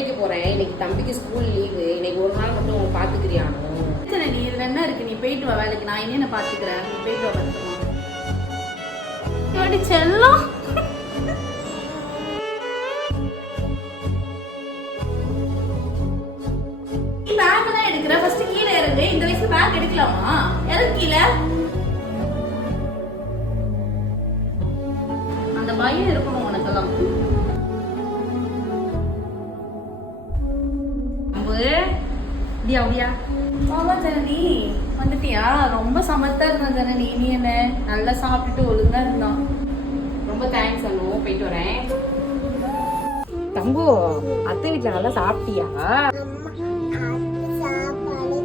வேலைக்கு போறேன். இன்னைக்கு தம்பிக்கு ஸ்கூல் லீவு. இன்னைக்கு ஒரு நாள் மட்டும் பாத்துக்கிறியானோ? சரி, நீ இதுல என்ன இருக்கு? நீ போயிட்டு வா வேலைக்கு, நான் என்ன பாத்துக்கிறேன். நீ போயிட்டு வா பத்திரமா. எப்படி செல்லம்? நீ பேக் தான் எடுக்கிற. ஃபர்ஸ்ட் கீழே இறங்கு. இந்த வயசுல பேக் எடுக்கலாமா? இறங்கு கீழே. அந்த பயம் இருக்கணும் உனக்கெல்லாம். ஜனனி வந்துட்டியா? ரொம்ப சமத்தா இருந்தான் ஜனனி. நீ என்ன நல்லா சாப்பிட்டுட்டு ஒழுங்கா இருந்தான். ரொம்ப தேங்க்ஸ் அண்ணு. போயிட்டு வரேன். தம்பு, அத்தை வீட்டுல நல்லா சாப்பிட்டியா? சாப்பாடு